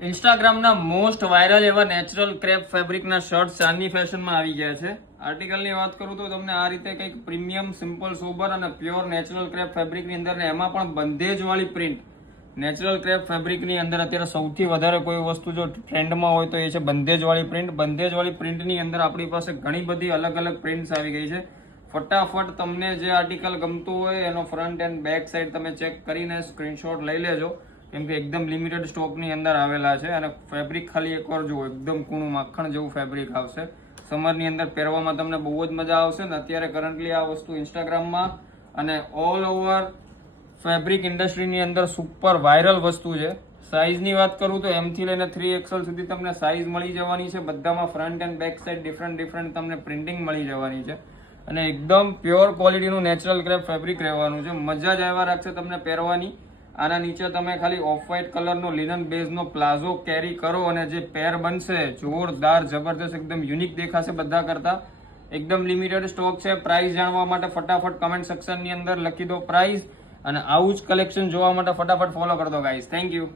ઇન્સ્ટાગ્રામના most viral એવા natural crepe ફેબ્રિકના shirts ચાંદની ફેશનમાં આવી ગયા છે. આર્ટિકલની વાત કરું તો તમને આ રીતે કંઈક પ્રીમિયમ સિમ્પલ સોબર અને પ્યોર નેચરલ ક્રેપ ફેબ્રિકની અંદર ને એમાં પણ બંધેજ વાળી પ્રિન્ટ. નેચરલ ક્રેપ ફેબ્રિકની અંદર અત્યારે સૌથી વધારે કોઈ વસ્તુ જો ટ્રેન્ડમાં હોય તો એ છે બંધેજ વાળી પ્રિન્ટ. બંધેજ વાળી પ્રિન્ટની અંદર આપણી પાસે ઘણી બધી અલગ અલગ પ્રિન્ટ્સ આવી ગઈ છે. ફટાફટ તમને જે આર્ટિકલ ગમતું હોય એનો ફ્રન્ટ એન્ડ બેક સાઈડ તમે ચેક કરીને સ્ક્રીનશોટ લઈ લેજો, કેમ કે એકદમ લિમિટેડ સ્ટોકની અંદર આવેલા છે. અને ફેબ્રિક ખાલી એકવાર જુઓ, એકદમ કૂણું માખણ જેવું ફેબ્રિક આવશે. સમરની અંદર પહેરવામાં તમને બહુ જ મજા આવશે. ને અત્યારે કરન્ટલી આ વસ્તુ ઇન્સ્ટાગ્રામમાં અને ઓલ ઓવર ફેબ્રિક ઇન્ડસ્ટ્રીની અંદર સુપર વાયરલ વસ્તુ છે. સાઇઝની વાત કરું તો M થી લઈને 3XL સુધી તમને સાઇઝ મળી જવાની છે. બધામાં front end back side different તમને પ્રિન્ટિંગ મળી જવાની છે. અને એકદમ પ્યોર ક્વોલિટીનું નેચરલ ક્રેપ ફેબ્રિક રહેવાનું છે. મજા જ આવ્યા રાખશે તમને પહેરવાની. આના નીચે તમે ખાલી ઓફ વ્હાઇટ કલરનો લિનન બેઝનો પ્લાઝો કેરી કરો અને જે પેર બનશે જોરદાર જબરદસ્ત, એકદમ યુનિક દેખાશે બધા કરતા. એકદમ લિમિટેડ સ્ટોક છે. પ્રાઇસ જાણવા માટે ફટાફટ કમેન્ટ સેક્શનની અંદર લખી દો પ્રાઇસ, અને આવું જ કલેક્શન જોવા માટે ફટાફટ ફોલો કરી દો ગાઈઝ. Thank you.